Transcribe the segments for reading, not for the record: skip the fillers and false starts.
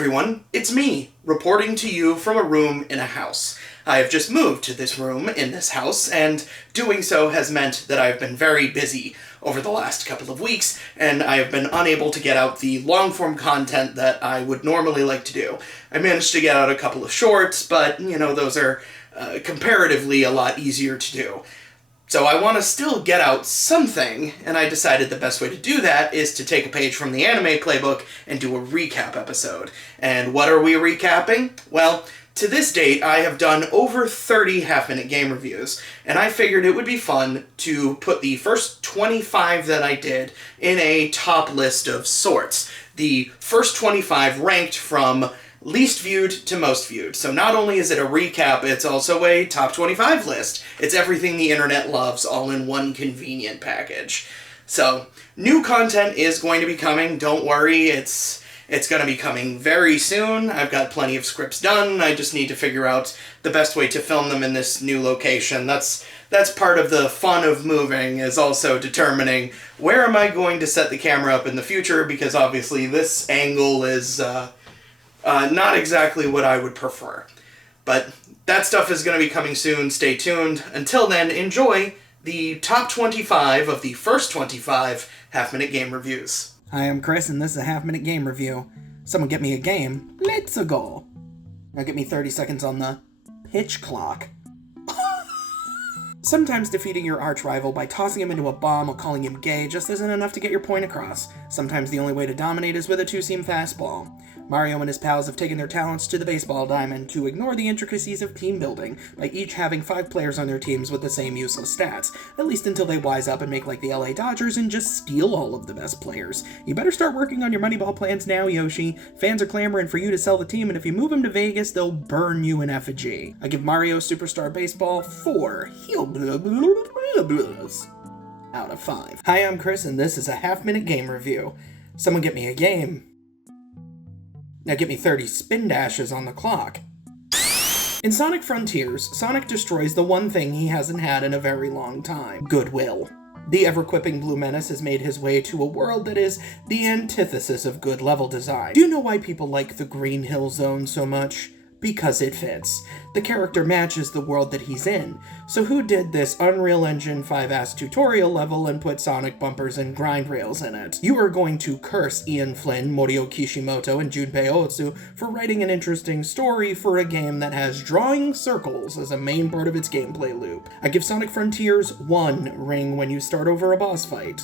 everyone, it's me, reporting to you from a room in a house. I have just moved to this room in this house, and doing so has meant that I've been very busy over the last couple of weeks, and I have been unable to get out the long-form content that I would normally like to do. I managed to get out a couple of shorts, but, those are comparatively a lot easier to do. So I want to still get out something, and I decided the best way to do that is to take a page from the anime playbook and do a recap episode. And what are we recapping? Well, to this date, I have done over 30 half-minute game reviews, and I figured it would be fun to put the first 25 that I did in a top list of sorts. The first 25 ranked from least viewed to most viewed. So not only is it a recap, it's also a top 25 list. It's everything the internet loves, all in one convenient package. So, new content is going to be coming, don't worry, it's going to be coming very soon. I've got plenty of scripts done, I just need to figure out the best way to film them in this new location. That's part of the fun of moving, is also determining where am I going to set the camera up in the future, because obviously this angle is not exactly what I would prefer. But that stuff is going to be coming soon, stay tuned. Until then, enjoy the top 25 of the first 25 half-minute game reviews. Hi, I'm Chris, and this is a half-minute game review. Someone get me a game. Let's go. Now get me 30 seconds on the pitch clock. Sometimes defeating your arch-rival by tossing him into a bomb or calling him gay just isn't enough to get your point across. Sometimes the only way to dominate is with a two-seam fastball. Mario and his pals have taken their talents to the baseball diamond to ignore the intricacies of team building by each having 5 players on their teams with the same useless stats, at least until they wise up and make like the LA Dodgers and just steal all of the best players. You better start working on your Moneyball plans now, Yoshi. Fans are clamoring for you to sell the team, and if you move them to Vegas, they'll burn you in effigy. I give Mario Superstar Baseball 4 out of 5. Hi, I'm Chris, and this is a half-minute game review. Someone get me a game. Now get me 30 spin dashes on the clock. In Sonic Frontiers, Sonic destroys the one thing he hasn't had in a very long time: goodwill. The ever-quipping Blue Menace has made his way to a world that is the antithesis of good level design. Do you know why people like the Green Hill Zone so much? Because it fits. The character matches the world that he's in. So who did this Unreal Engine 5-ass tutorial level and put Sonic bumpers and grind rails in it? You are going to curse Ian Flynn, Morio Kishimoto, and Junpei Otsu for writing an interesting story for a game that has drawing circles as a main part of its gameplay loop. I give Sonic Frontiers 1 ring when you start over a boss fight.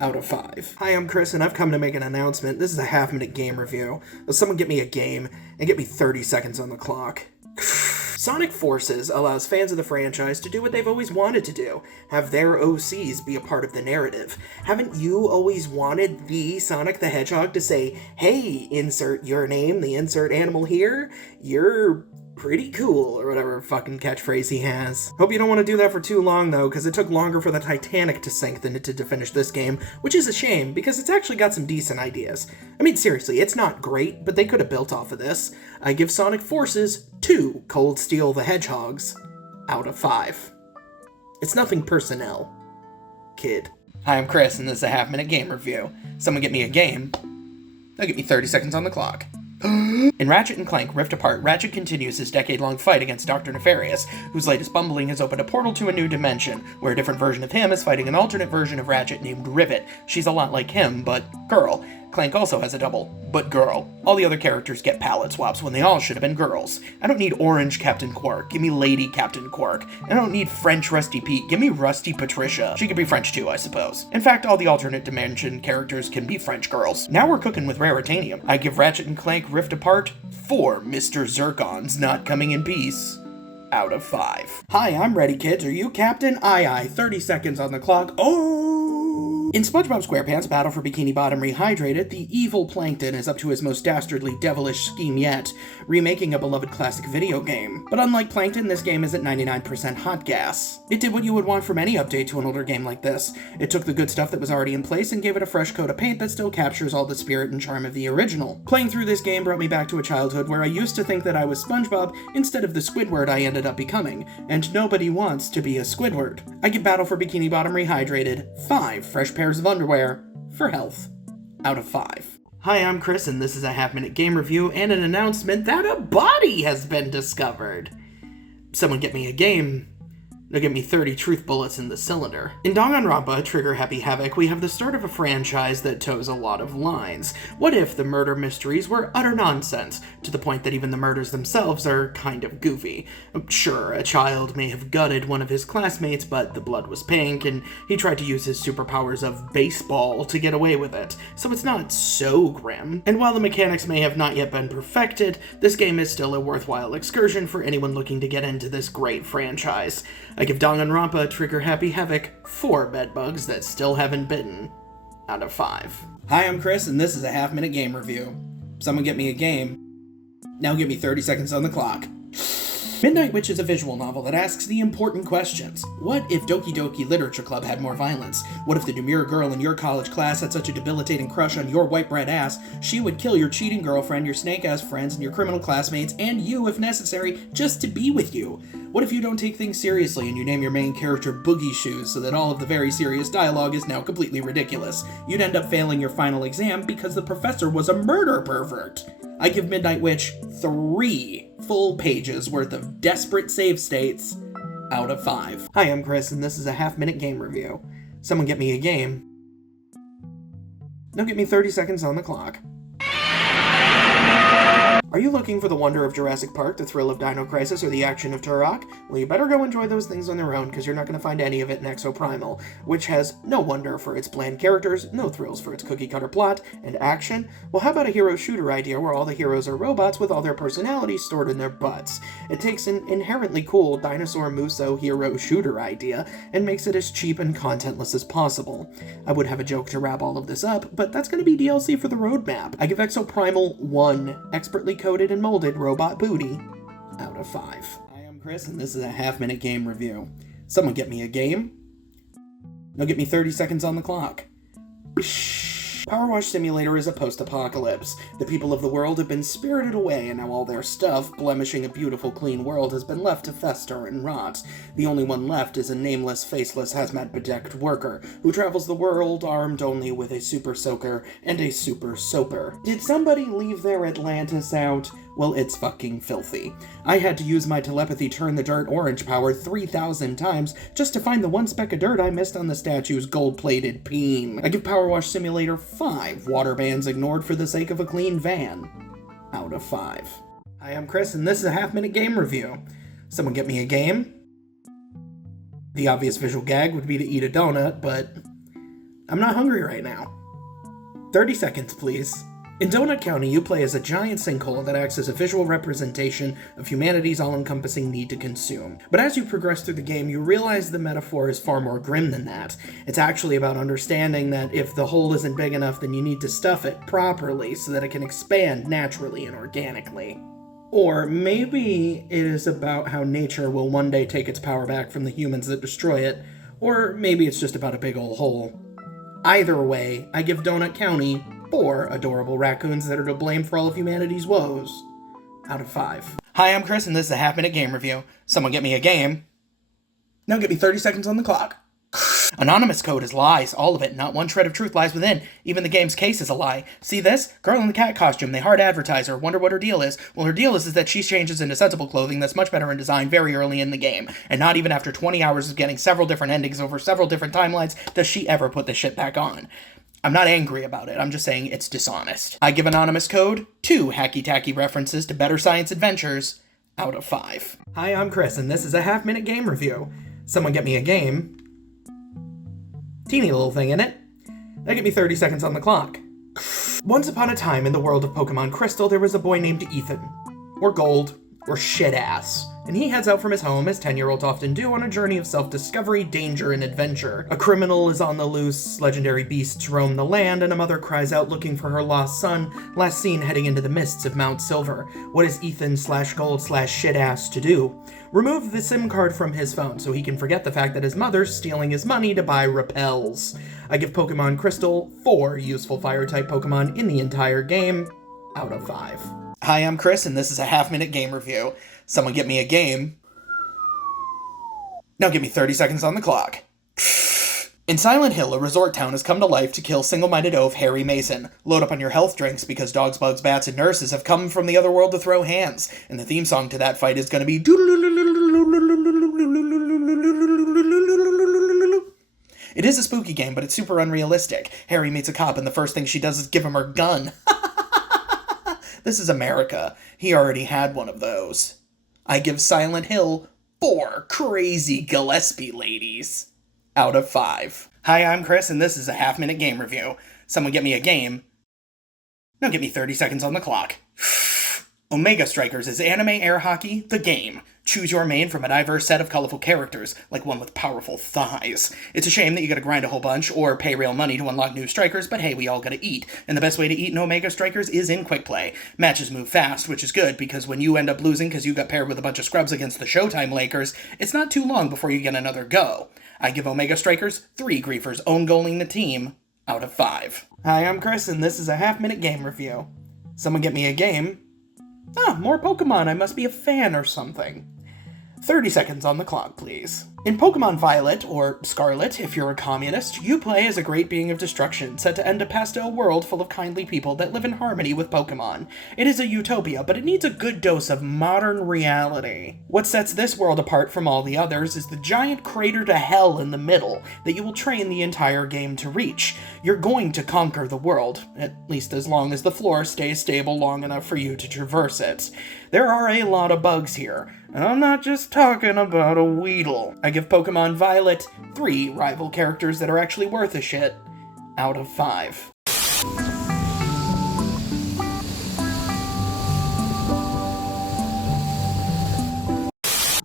Out of 5. Hi, I'm Chris, and I've come to make an announcement. This is a half-minute game review. Someone get me a game, and get me 30 seconds on the clock. Sonic Forces allows fans of the franchise to do what they've always wanted to do, have their OCs be a part of the narrative. Haven't you always wanted the Sonic the Hedgehog to say, hey, insert your name, the insert animal here, you're pretty cool, or whatever fucking catchphrase he has. Hope you don't want to do that for too long, though, because it took longer for the Titanic to sink than it did to finish this game, which is a shame, because it's actually got some decent ideas. I mean, seriously, it's not great, but they could have built off of this. I give Sonic Forces 2 Cold Steel the Hedgehogs out of 5. It's nothing personnel. Kid. Hi, I'm Chris, and this is a half-minute game review. Someone get me a game. They'll get me 30 seconds on the clock. In Ratchet & Clank Rift Apart, Ratchet continues his decade-long fight against Dr. Nefarious, whose latest bumbling has opened a portal to a new dimension, where a different version of him is fighting an alternate version of Ratchet named Rivet. She's a lot like him, but girl. Clank also has a double, but girl. All the other characters get palette swaps when they all should have been girls. I don't need orange Captain Quark, give me Lady Captain Quark. I don't need French Rusty Pete, give me Rusty Patricia. She could be French too, I suppose. In fact, all the alternate dimension characters can be French girls. Now we're cooking with Raritanium. I give Ratchet & Clank Rift Apart 4 Mr. Zircons not coming in peace. Out of 5. Hi, I'm ready, kids. Are you Captain? Aye, aye. 30 seconds on the clock. Oh! In SpongeBob SquarePants Battle for Bikini Bottom Rehydrated, the evil Plankton is up to his most dastardly, devilish scheme yet, remaking a beloved classic video game. But unlike Plankton, this game isn't 99% hot gas. It did what you would want from any update to an older game like this. It took the good stuff that was already in place and gave it a fresh coat of paint that still captures all the spirit and charm of the original. Playing through this game brought me back to a childhood where I used to think that I was SpongeBob instead of the Squidward I ended up becoming, and nobody wants to be a Squidward. I give Battle for Bikini Bottom Rehydrated 5 fresh pairs of underwear for health. Out of 5. Hi, I'm Chris, and this is a half-minute game review and an announcement that a body has been discovered. Someone get me a game. They'll give me 30 truth bullets in the cylinder. In Danganronpa, Trigger Happy Havoc, we have the start of a franchise that toes a lot of lines. What if the murder mysteries were utter nonsense, to the point that even the murders themselves are kind of goofy? Sure, a child may have gutted one of his classmates, but the blood was pink, and he tried to use his superpowers of baseball to get away with it, so it's not so grim. And while the mechanics may have not yet been perfected, this game is still a worthwhile excursion for anyone looking to get into this great franchise. I give Danganronpa Trigger Happy Havoc 4 bedbugs that still haven't bitten out of 5. Hi, I'm Chris, and this is a half-minute game review. Someone get me a game. Now give me 30 seconds on the clock. Midnight Witch is a visual novel that asks the important questions. What if Doki Doki Literature Club had more violence? What if the demure girl in your college class had such a debilitating crush on your white bread ass, she would kill your cheating girlfriend, your snake-ass friends, and your criminal classmates, and you, if necessary, just to be with you? What if you don't take things seriously and you name your main character Boogie Shoes so that all of the very serious dialogue is now completely ridiculous? You'd end up failing your final exam because the professor was a murder pervert. I give Midnight Witch 3 full pages worth of desperate save states out of 5. Hi, I'm Chris, and this is a half-minute game review. Someone get me a game. Now get me 30 seconds on the clock. Are you looking for the wonder of Jurassic Park, the thrill of Dino Crisis, or the action of Turok? Well, you better go enjoy those things on their own, because you're not going to find any of it in Exoprimal, which has no wonder for its bland characters, no thrills for its cookie-cutter plot, and action. Well, how about a hero shooter idea where all the heroes are robots with all their personalities stored in their butts? It takes an inherently cool dinosaur muso hero shooter idea and makes it as cheap and contentless as possible. I would have a joke to wrap all of this up, but that's going to be DLC for the roadmap. I give Exoprimal 1 expertly coated and molded robot booty out of 5. Hi, I'm Chris, and this is a half-minute game review. Someone get me a game. Now get me 30 seconds on the clock. Power Wash Simulator is a post-apocalypse. The people of the world have been spirited away, and now all their stuff, blemishing a beautiful, clean world, has been left to fester and rot. The only one left is a nameless, faceless, hazmat-bedecked worker, who travels the world armed only with a super soaker and a super soaper. Did somebody leave their Atlantis out? Well, it's fucking filthy. I had to use my telepathy turn the dirt orange power 3,000 times just to find the one speck of dirt I missed on the statue's gold-plated peen. I give Power Wash Simulator 5 water bans ignored for the sake of a clean van out of 5. Hi, I'm Chris, and this is a half-minute game review. Someone get me a game. The obvious visual gag would be to eat a donut, but I'm not hungry right now. 30 seconds, please. In Donut County, you play as a giant sinkhole that acts as a visual representation of humanity's all-encompassing need to consume. But as you progress through the game, you realize the metaphor is far more grim than that. It's actually about understanding that if the hole isn't big enough, then you need to stuff it properly so that it can expand naturally and organically. Or maybe it is about how nature will one day take its power back from the humans that destroy it. Or maybe it's just about a big old hole. Either way, I give Donut County 4 adorable raccoons that are to blame for all of humanity's woes out of 5. Hi, I'm Chris, and this is a half-minute game review. Someone get me a game. Now get me 30 seconds on the clock. Anonymous code is lies, all of it. Not one shred of truth lies within. Even the game's case is a lie. See this? Girl in the cat costume. They hard advertise her. Wonder what her deal is. Well, her deal is that she changes into sensible clothing that's much better in design very early in the game. And not even after 20 hours of getting several different endings over several different timelines does she ever put the shit back on. I'm not angry about it, I'm just saying it's dishonest. I give Anonymous Code 2 hacky-tacky references to Better Science Adventures out of 5. Hi, I'm Chris, and this is a half-minute game review. Someone get me a game. Teeny little thing in it. Now get me 30 seconds on the clock. Once upon a time in the world of Pokemon Crystal, there was a boy named Ethan. Or Gold. Or Shit-Ass. And he heads out from his home, as 10-year-olds often do, on a journey of self-discovery, danger, and adventure. A criminal is on the loose, legendary beasts roam the land, and a mother cries out looking for her lost son, last seen heading into the mists of Mount Silver. What is Ethan/Gold/Shit-Ass to do? Remove the SIM card from his phone so he can forget the fact that his mother's stealing his money to buy repels. I give Pokemon Crystal 4 useful fire-type Pokemon in the entire game out of 5. Hi, I'm Chris, and this is a half-minute game review. Someone get me a game. Now give me 30 seconds on the clock. In Silent Hill, a resort town has come to life to kill single-minded oaf Harry Mason. Load up on your health drinks because dogs, bugs, bats, and nurses have come from the other world to throw hands. And the theme song to that fight is going to be... It is a spooky game, but it's super unrealistic. Harry meets a cop and the first thing she does is give him her gun. This is America. He already had one of those. I give Silent Hill 4 crazy Gillespie ladies out of 5. Hi, I'm Chris, and this is a half-minute game review. Someone get me a game. Now give me 30 seconds on the clock. Omega Strikers is anime air hockey, the game. Choose your main from a diverse set of colorful characters, like one with powerful thighs. It's a shame that you gotta grind a whole bunch, or pay real money to unlock new strikers, but hey, we all gotta eat. And the best way to eat in Omega Strikers is in quick play. Matches move fast, which is good, because when you end up losing because you got paired with a bunch of scrubs against the Showtime Lakers, it's not too long before you get another go. I give Omega Strikers 3 griefers own goaling the team out of 5. Hi, I'm Chris, and this is a half-minute game review. Someone get me a game. More Pokemon. I must be a fan or something. 30 seconds on the clock, please. In Pokemon Violet, or Scarlet if you're a communist, you play as a great being of destruction set to end a pastel world full of kindly people that live in harmony with Pokemon. It is a utopia, but it needs a good dose of modern reality. What sets this world apart from all the others is the giant crater to hell in the middle that you will train the entire game to reach. You're going to conquer the world, at least as long as the floor stays stable long enough for you to traverse it. There are a lot of bugs here, and I'm not just talking about a Weedle. I give Pokemon Violet 3 rival characters that are actually worth a shit out of 5.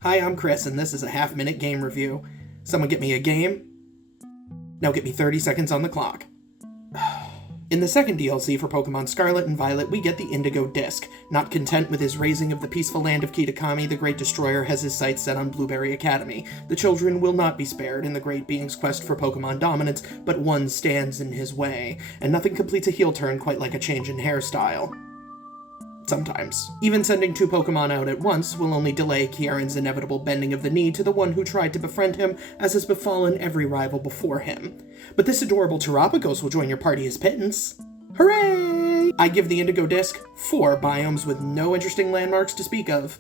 Hi, I'm Chris, and this is a half-minute game review. Someone get me a game? Now get me 30 seconds on the clock. In the second DLC for Pokemon Scarlet and Violet, we get the Indigo Disc. Not content with his raising of the peaceful land of Kitakami, the Great Destroyer has his sights set on Blueberry Academy. The children will not be spared in the Great Being's quest for Pokemon dominance, but one stands in his way, and nothing completes a heel turn quite like a change in hairstyle. Sometimes. Even sending 2 Pokemon out at once will only delay Kieran's inevitable bending of the knee to the one who tried to befriend him, as has befallen every rival before him. But this adorable Terapagos will join your party as pittance. Hooray! I give the Indigo Disc 4 biomes with no interesting landmarks to speak of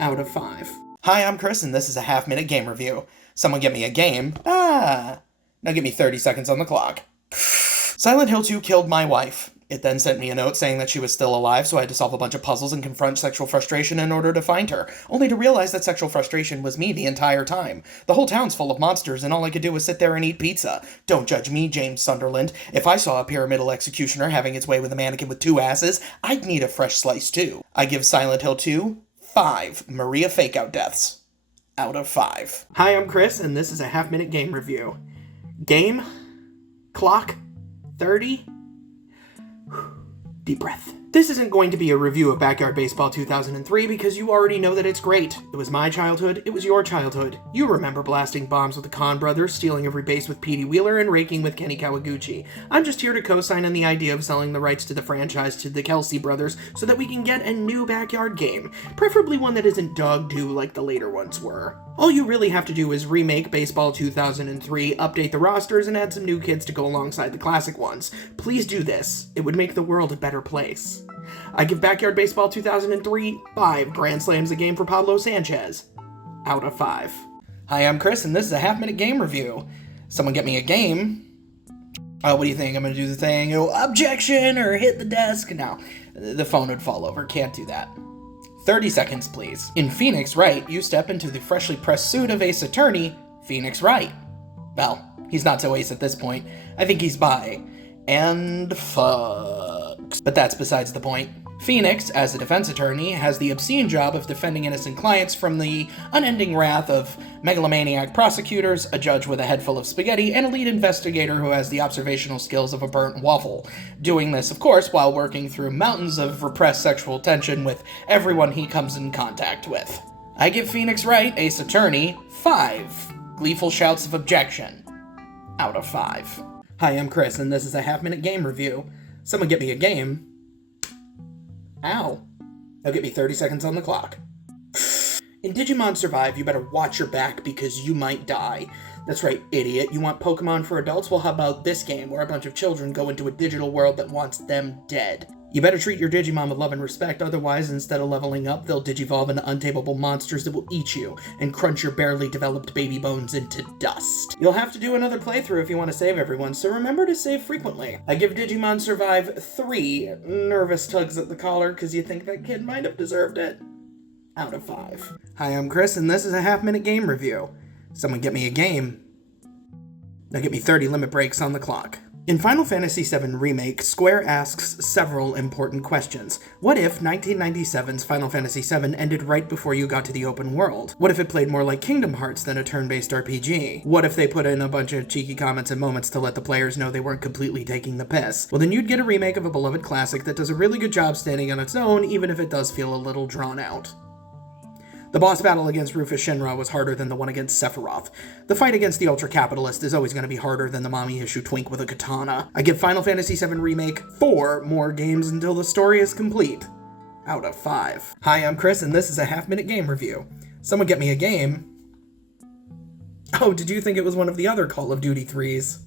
out of 5. Hi, I'm Chris, and this is a half-minute game review. Someone get me a game. Now give me 30 seconds on the clock. Silent Hill 2 killed my wife. It then sent me a note saying that she was still alive, so I had to solve a bunch of puzzles and confront sexual frustration in order to find her, only to realize that sexual frustration was me the entire time. The whole town's full of monsters, and all I could do was sit there and eat pizza. Don't judge me, James Sunderland. If I saw a pyramidal executioner having its way with a mannequin with 2 asses, I'd need a fresh slice too. I give Silent Hill 2 5 Maria Fakeout deaths out of 5. Hi, I'm Chris, and this is a half-minute game review. Game? Clock? 30? Deep breath. This isn't going to be a review of Backyard Baseball 2003 because you already know that it's great. It was my childhood, it was your childhood. You remember blasting bombs with the Kahn brothers, stealing every base with Petey Wheeler, and raking with Kenny Kawaguchi. I'm just here to co-sign on the idea of selling the rights to the franchise to the Kelsey brothers so that we can get a new backyard game, preferably one that isn't dog-do like the later ones were. All you really have to do is remake Baseball 2003, update the rosters, and add some new kids to go alongside the classic ones. Please do this. It would make the world a better place. I give Backyard Baseball 2003 5 Grand Slams a game for Pablo Sanchez out of 5. Hi, I'm Chris, and this is a half-minute game review. Someone get me a game. Oh, what do you think? I'm gonna do the thing, objection, or hit the desk? No, the phone would fall over. Can't do that. 30 seconds, please. In Phoenix Wright, you step into the freshly pressed suit of Ace Attorney, Phoenix Wright. Well, he's not so ace at this point. I think he's bi. And fucks. But that's besides the point. Phoenix, as a defense attorney, has the obscene job of defending innocent clients from the unending wrath of megalomaniac prosecutors, a judge with a head full of spaghetti, and a lead investigator who has the observational skills of a burnt waffle. Doing this, of course, while working through mountains of repressed sexual tension with everyone he comes in contact with. I give Phoenix Wright, Ace Attorney, 5 gleeful shouts of objection out of 5. Hi, I'm Chris, and this is a half-minute game review. Someone get me a game. Ow. Now get me 30 seconds on the clock. In Digimon Survive, you better watch your back because you might die. That's right, idiot. You want Pokemon for adults? Well, how about this game, where a bunch of children go into a digital world that wants them dead? You better treat your Digimon with love and respect, otherwise, instead of leveling up, they'll digivolve into untamable monsters that will eat you and crunch your barely developed baby bones into dust. You'll have to do another playthrough if you want to save everyone, so remember to save frequently. I give Digimon Survive 3 nervous tugs at the collar because you think that kid might have deserved it. Out of 5. Hi, I'm Chris, and this is a half-minute game review. Someone get me a game. Now get me 30 limit breaks on the clock. In Final Fantasy VII Remake, Square asks several important questions. What if 1997's Final Fantasy VII ended right before you got to the open world? What if it played more like Kingdom Hearts than a turn-based RPG? What if they put in a bunch of cheeky comments and moments to let the players know they weren't completely taking the piss? Well, then you'd get a remake of a beloved classic that does a really good job standing on its own, even if it does feel a little drawn out. The boss battle against Rufus Shinra was harder than the one against Sephiroth. The fight against the ultra-capitalist is always going to be harder than the mommy issue twink with a katana. I give Final Fantasy VII Remake 4 more games until the story is complete. Out of 5. Hi, I'm Chris, and this is a half-minute game review. Someone get me a game. Oh, did you think it was one of the other Call of Duty 3s?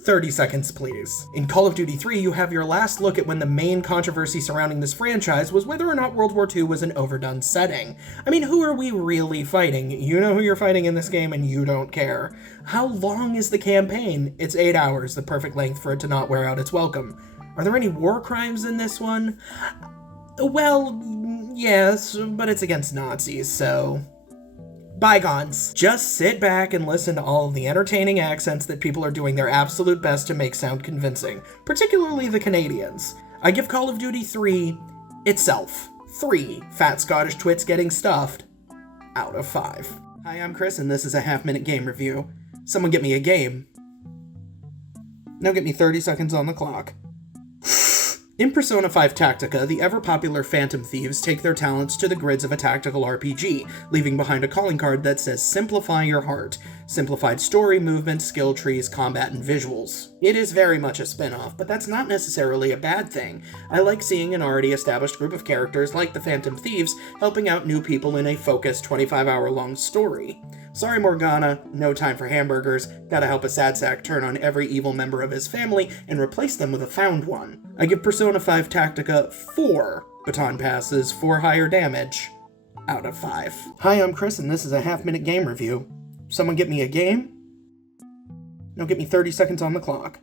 30 seconds, please. In Call of Duty 3, you have your last look at when the main controversy surrounding this franchise was whether or not World War II was an overdone setting. I mean, who are we really fighting? You know who you're fighting in this game, and you don't care. How long is the campaign? It's 8 hours, the perfect length for it to not wear out its welcome. Are there any war crimes in this one? Well, yes, but it's against Nazis, so... Bygones. Just sit back and listen to all of the entertaining accents that people are doing their absolute best to make sound convincing, particularly the Canadians. I give Call of Duty 3 itself 3 fat Scottish twits getting stuffed out of 5. Hi, I'm Chris, and this is a half-minute game review. Someone get me a game. Now get me 30 seconds on the clock. In Persona 5 Tactica, the ever-popular Phantom Thieves take their talents to the grids of a tactical RPG, leaving behind a calling card that says Simplify Your Heart. Simplified story, movement, skill trees, combat, and visuals. It is very much a spin-off, but that's not necessarily a bad thing. I like seeing an already established group of characters like the Phantom Thieves helping out new people in a focused 25-hour-long story. Sorry, Morgana, no time for hamburgers. Gotta help a sad sack turn on every evil member of his family and replace them with a found one. I give Persona 5 Tactica 4 baton passes for higher damage out of 5. Hi, I'm Chris, and this is a half-minute game review. Someone get me a game? Now get me 30 seconds on the clock.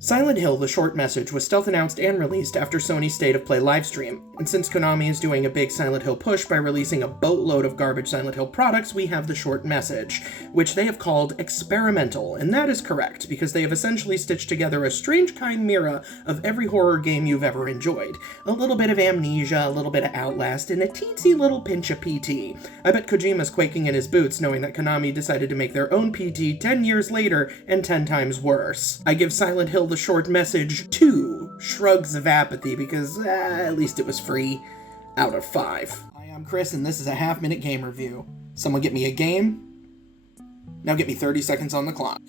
Silent Hill: The Short Message was stealth announced and released after Sony's State of Play livestream, and since Konami is doing a big Silent Hill push by releasing a boatload of garbage Silent Hill products, we have The Short Message, which they have called experimental, and that is correct, because they have essentially stitched together a strange chimera of every horror game you've ever enjoyed. A little bit of Amnesia, a little bit of Outlast, and a teensy little pinch of PT. I bet Kojima's quaking in his boots knowing that Konami decided to make their own PT 10 years later and 10 times worse. I give Silent Hill: The Short Message 2 shrugs of apathy because at least it was free out of 5. Hi, I'm Chris, and this is a half-minute game review. Someone get me a game? Now get me 30 seconds on the clock.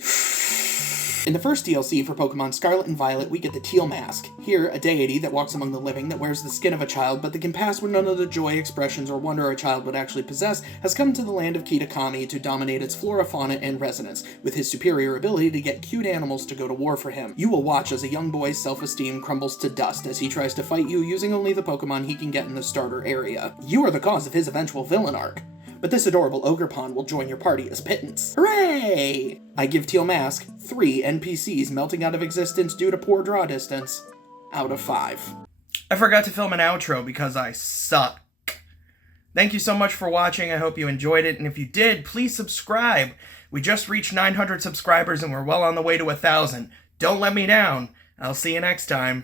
In the first DLC for Pokemon Scarlet and Violet, we get the Teal Mask. Here, a deity that walks among the living that wears the skin of a child, but that can pass with none of the joy, expressions, or wonder a child would actually possess, has come to the land of Kitakami to dominate its flora, fauna, and residents, with his superior ability to get cute animals to go to war for him. You will watch as a young boy's self-esteem crumbles to dust as he tries to fight you using only the Pokemon he can get in the starter area. You are the cause of his eventual villain arc. But this adorable Ogrepon will join your party as pittance. Hooray! I give Teal Mask 3 NPCs melting out of existence due to poor draw distance out of 5. I forgot to film an outro because I suck. Thank you so much for watching. I hope you enjoyed it, and if you did, please subscribe. We just reached 900 subscribers and we're well on the way to 1,000. Don't let me down. I'll see you next time.